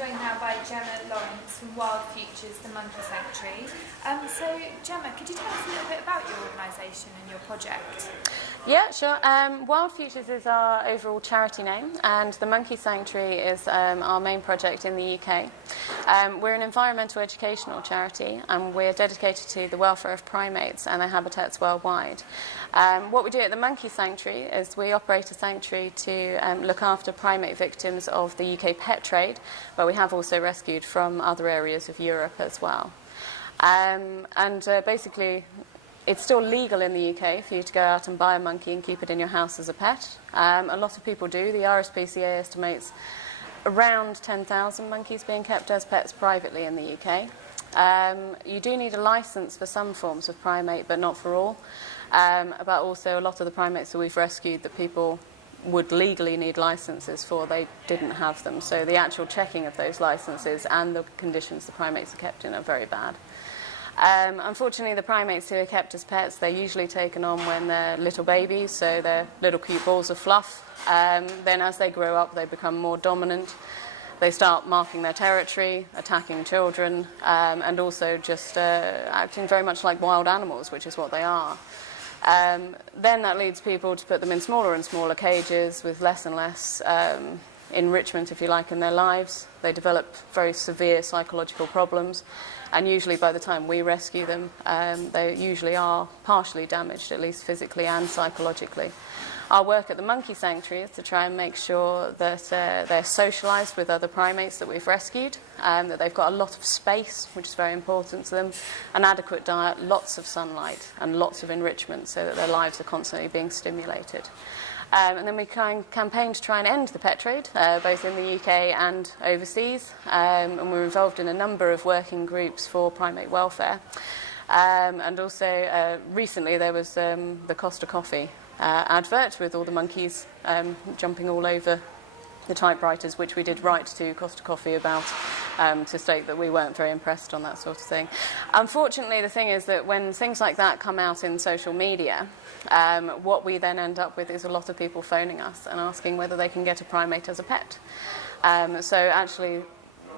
joined now by Gemma Lawrence from Wild Futures, the Monkey Sanctuary. So, Gemma, could you tell us a little bit about your organisation and your project? Yeah, sure. Wild Futures is our overall charity name, and the Monkey Sanctuary is our main project in the UK. We're an environmental educational charity, and we're dedicated to the welfare of primates and their habitats worldwide. What we do at the Monkey Sanctuary is we operate a sanctuary to look after primate victims of the UK pet trade, but we have also rescued from other areas of Europe as well. Basically, it's still legal in the UK for you to go out and buy a monkey and keep it in your house as a pet. A lot of people do. The RSPCA estimates around 10,000 monkeys being kept as pets privately in the UK. You do need a licence for some forms of primate, but not for all. But also a lot of the primates that we've rescued that people would legally need licences for, they didn't have them. So the actual checking of those licences and the conditions the primates are kept in are very bad. Unfortunately, the primates who are kept as pets, they're usually taken on when they're little babies, so they're little cute balls of fluff. Then as they grow up, they become more dominant. They start marking their territory, attacking children, and also just acting very much like wild animals, which is what they are. Then that leads people to put them in smaller and smaller cages with less and less enrichment, if you like, in their lives. They develop very severe psychological problems, and usually by the time we rescue them, they usually are partially damaged, at least physically and psychologically. Our work at the Monkey Sanctuary is to try and make sure that they're socialised with other primates that we've rescued, that they've got a lot of space, which is very important to them, an adequate diet, lots of sunlight and lots of enrichment so that their lives are constantly being stimulated. And then we campaign to try and end the pet trade, both in the UK and overseas, and we're involved in a number of working groups for primate welfare. And also recently there was the Costa Coffee advert with all the monkeys jumping all over the typewriters, which we did write to Costa Coffee about to state that we weren't very impressed on that sort of thing. Unfortunately, the thing is that when things like that come out in social media, what we then end up with is a lot of people phoning us and asking whether they can get a primate as a pet. So actually,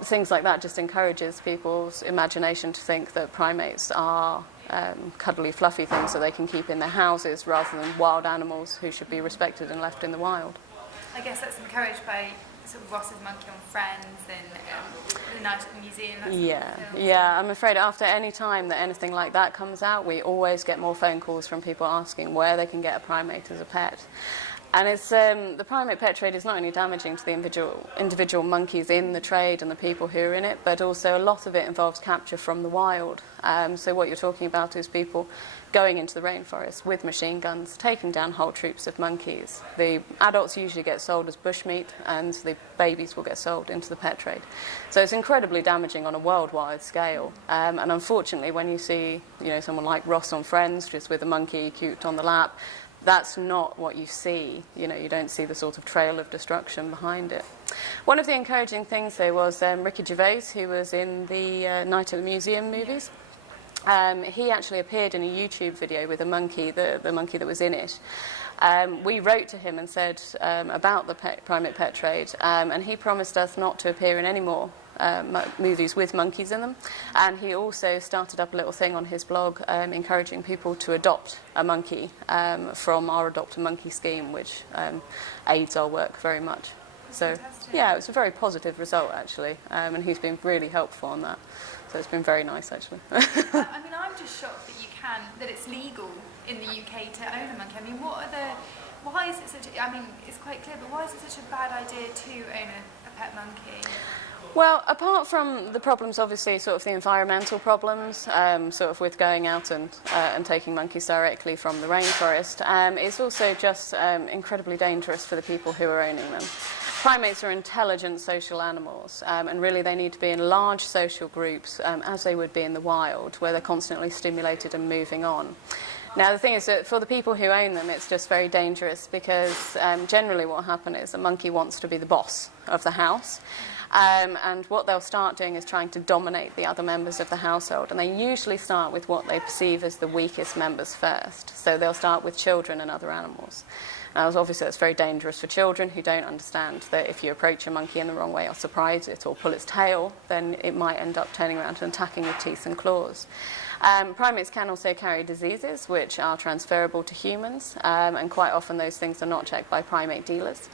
things like that just encourages people's imagination to think that primates are cuddly, fluffy things that they can keep in their houses rather than wild animals who should be respected and left in the wild. I guess that's encouraged by sort of Ross's monkey on Friends and the National Museum. Yeah. I'm afraid after any time that anything like that comes out, we always get more phone calls from people asking where they can get a primate as a pet. And it's the primate pet trade is not only damaging to the individual monkeys in the trade and the people who are in it, but also a lot of it involves capture from the wild. So what you're talking about is people going into the rainforest with machine guns, taking down whole troops of monkeys. The adults usually get sold as bushmeat, and the babies will get sold into the pet trade. So it's incredibly damaging on a worldwide scale. And unfortunately, when you see, someone like Ross on Friends, just with a monkey cute on the lap, that's not what you see. You don't see the sort of trail of destruction behind it. One of the encouraging things, though, was Ricky Gervais, who was in the Night at the Museum movies. He actually appeared in a YouTube video with a monkey, the monkey that was in it. We wrote to him and said about the primate pet trade, and he promised us not to appear in any more movies with monkeys in them. And he also started up a little thing on his blog encouraging people to adopt a monkey from our Adopt a Monkey scheme, which aids our work very much. So, yeah, it was a very positive result, actually, and he's been really helpful on that. So it's been very nice, actually. I'm just shocked that it's legal in the UK to own a monkey. Why is it it's quite clear, but why is it such a bad idea to own a pet monkey? Well, apart from the problems, obviously, sort of the environmental problems, sort of with going out and taking monkeys directly from the rainforest, it's also just incredibly dangerous for the people who are owning them. Primates are intelligent social animals, and really they need to be in large social groups, as they would be in the wild, where they're constantly stimulated and moving on. Now, the thing is that for the people who own them, it's just very dangerous because generally what will happen is a monkey wants to be the boss of the house. And what they'll start doing is trying to dominate the other members of the household. And they usually start with what they perceive as the weakest members first. So they'll start with children and other animals. Now, obviously, that's very dangerous for children who don't understand that if you approach a monkey in the wrong way or surprise it or pull its tail, then it might end up turning around and attacking with teeth and claws. Primates can also carry diseases which are transferable to humans, and quite often those things are not checked by primate dealers.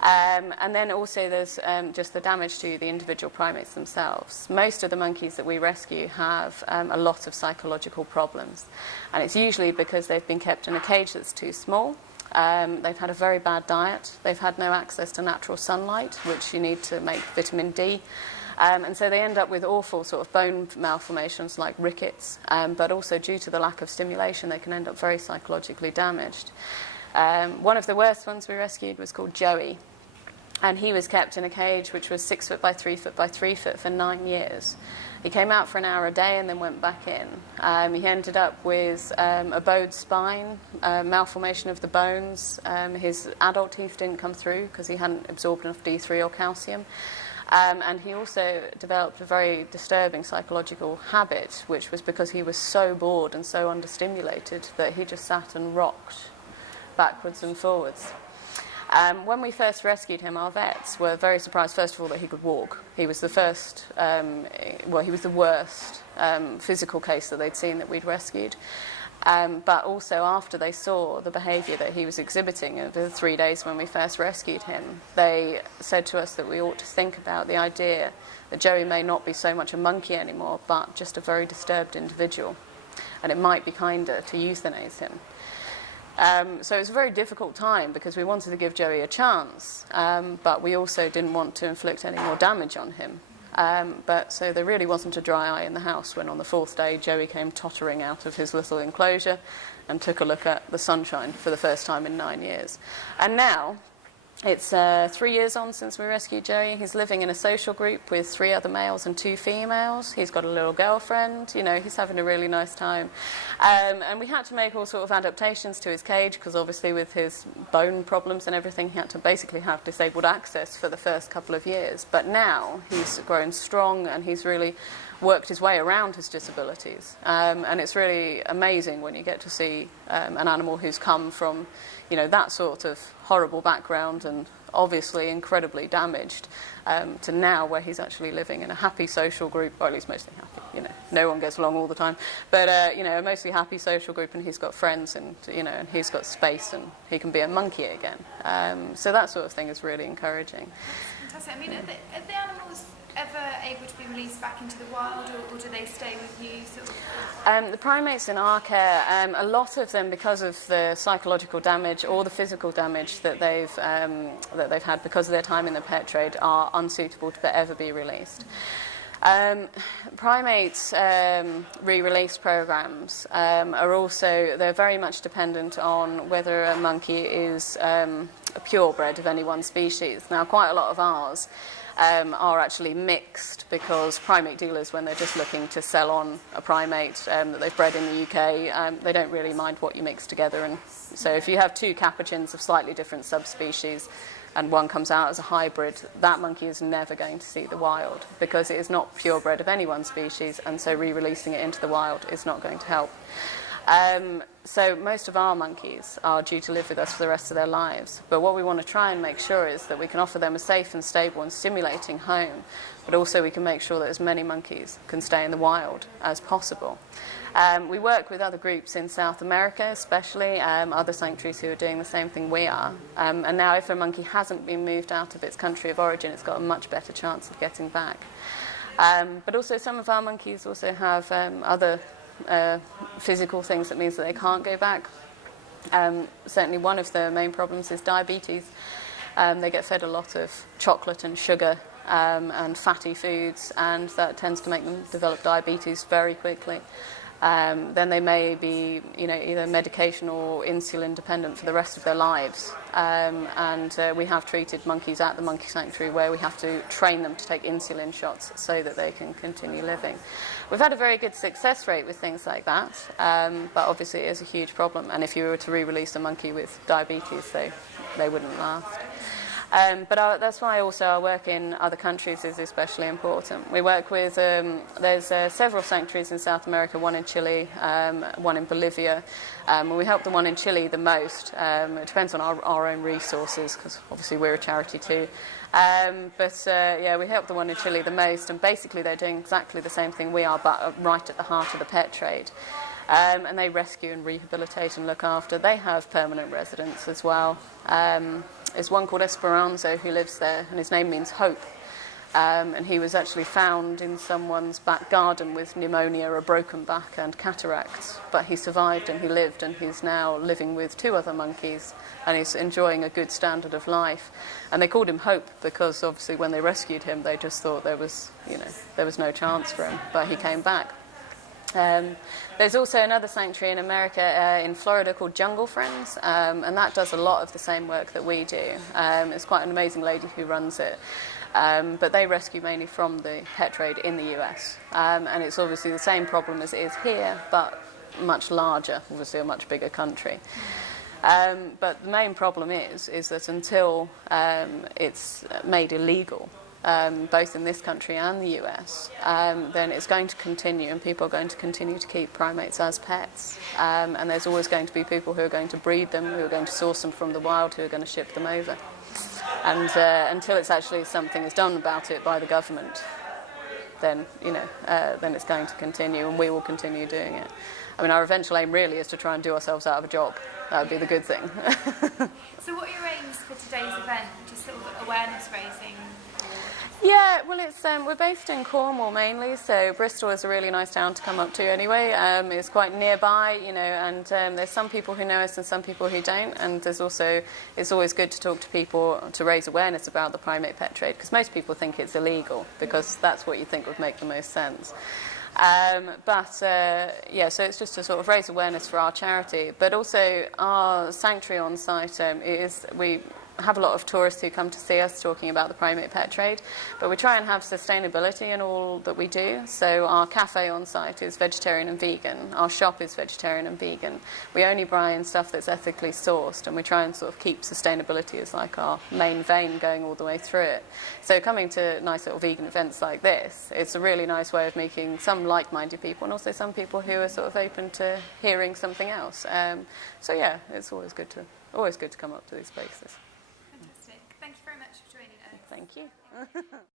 And then also there's just the damage to the individual primates themselves. Most of the monkeys that we rescue have a lot of psychological problems, and it's usually because they've been kept in a cage that's too small. They've had a very bad diet. They've had no access to natural sunlight, which you need to make vitamin D. And so they end up with awful sort of bone malformations like rickets, but also due to the lack of stimulation, they can end up very psychologically damaged. One of the worst ones we rescued was called Joey, and he was kept in a cage which was 6 foot by 3 foot by 3 foot for 9 years. He came out for an hour a day and then went back in. He ended up with a bowed spine, malformation of the bones. His adult teeth didn't come through because he hadn't absorbed enough D3 or calcium. And he also developed a very disturbing psychological habit, which was because he was so bored and so understimulated that he just sat and rocked backwards and forwards. When we first rescued him, our vets were very surprised, first of all, that he could walk. He was the first, he was the worst physical case that they'd seen that we'd rescued. But also after they saw the behaviour that he was exhibiting over the 3 days when we first rescued him, they said to us that we ought to think about the idea that Joey may not be so much a monkey anymore, but just a very disturbed individual, and it might be kinder to euthanize him. So it was a very difficult time because we wanted to give Joey a chance, but we also didn't want to inflict any more damage on him. So there really wasn't a dry eye in the house when on the 4th day Joey came tottering out of his little enclosure and took a look at the sunshine for the first time in 9 years. And now it's 3 years on since we rescued Joey. He's living in a social group with 3 other males and 2 females. He's got a little girlfriend. You know, he's having a really nice time. And we had to make all sort of adaptations to his cage because obviously with his bone problems and everything, he had to basically have disabled access for the first couple of years. But now he's grown strong and he's really worked his way around his disabilities. And it's really amazing when you get to see an animal who's come from, you know, that sort of horrible background and obviously incredibly damaged, to now where he's actually living in a happy social group, or at least mostly happy. You know, no one gets along all the time, but you know, a mostly happy social group, and he's got friends, and you know, and he's got space, and he can be a monkey again. So that sort of thing is really encouraging. Fantastic. I mean, are the animals ever able to be released back into the wild, or do they stay with you? Sort of? The primates in our care, a lot of them, because of the psychological damage or the physical damage that they've had because of their time in the pet trade, are unsuitable to ever be released. Primates re-release programs are also, they're very much dependent on whether a monkey is a purebred of any one species. Now, quite a lot of ours are actually mixed because primate dealers, when they're just looking to sell on a primate that they've bred in the UK, they don't really mind what you mix together. And so if you have 2 capuchins of slightly different subspecies and one comes out as a hybrid, that monkey is never going to see the wild because it is not purebred of any one species, and so re-releasing it into the wild is not going to help. So most of our monkeys are due to live with us for the rest of their lives. But what we want to try and make sure is that we can offer them a safe and stable and stimulating home, but also we can make sure that as many monkeys can stay in the wild as possible. We work with other groups in South America, especially other sanctuaries who are doing the same thing we are. And now if a monkey hasn't been moved out of its country of origin, it's got a much better chance of getting back. But also some of our monkeys also have other physical things that means that they can't go back. Certainly one of the main problems is diabetes. They get fed a lot of chocolate and sugar and fatty foods, and that tends to make them develop diabetes very quickly. Then they may be, you know, either medication or insulin dependent for the rest of their lives. And we have treated monkeys at the monkey sanctuary where we have to train them to take insulin shots so that they can continue living. We've had a very good success rate with things like that, but obviously it is a huge problem. And if you were to re-release a monkey with diabetes, they wouldn't last. That's why also our work in other countries is especially important. We work with, there's several sanctuaries in South America, one in Chile, one in Bolivia. We help the one in Chile the most. It depends on our own resources, because obviously we're a charity too. We help the one in Chile the most, and basically they're doing exactly the same thing we are, but right at the heart of the pet trade. And they rescue and rehabilitate and look after. They have permanent residents as well. There's one called Esperanza who lives there, and his name means hope. And he was actually found in someone's back garden with pneumonia, a broken back and cataracts. But he survived and he lived, and he's now living with 2 other monkeys, and he's enjoying a good standard of life. And they called him Hope because obviously when they rescued him, they just thought there was no chance for him, but he came back. There's also another sanctuary in America, in Florida, called Jungle Friends, and that does a lot of the same work that we do. It's quite an amazing lady who runs it, but they rescue mainly from the pet trade in the US, and it's obviously the same problem as it is here, but much larger, obviously a much bigger country. But the main problem is that until it's made illegal, both in this country and the US, then it's going to continue, and people are going to continue to keep primates as pets. And there's always going to be people who are going to breed them, who are going to source them from the wild, who are going to ship them over. And until it's actually something is done about it by the government, then it's going to continue, and we will continue doing it. I mean, our eventual aim really is to try and do ourselves out of a job. That would be the good thing. So what are your aims for today's event? Just sort of awareness raising? Yeah, well, we're based in Cornwall mainly, so Bristol is a really nice town to come up to anyway. It's quite nearby, and there's some people who know us and some people who don't, and it's always good to talk to people to raise awareness about the primate pet trade, because most people think it's illegal, because that's what you think would make the most sense. So it's just to sort of raise awareness for our charity, but also our sanctuary on site we have a lot of tourists who come to see us talking about the primate pet trade, but we try and have sustainability in all that we do. So our cafe on site is vegetarian and vegan. Our shop is vegetarian and vegan. We only buy in stuff that's ethically sourced, and we try and sort of keep sustainability as like our main vein going all the way through it. So coming to nice little vegan events like this, it's a really nice way of meeting some like-minded people, and also some people who are sort of open to hearing something else. It's always good to come up to these places. Fantastic. Thank you very much for joining us. Thank you.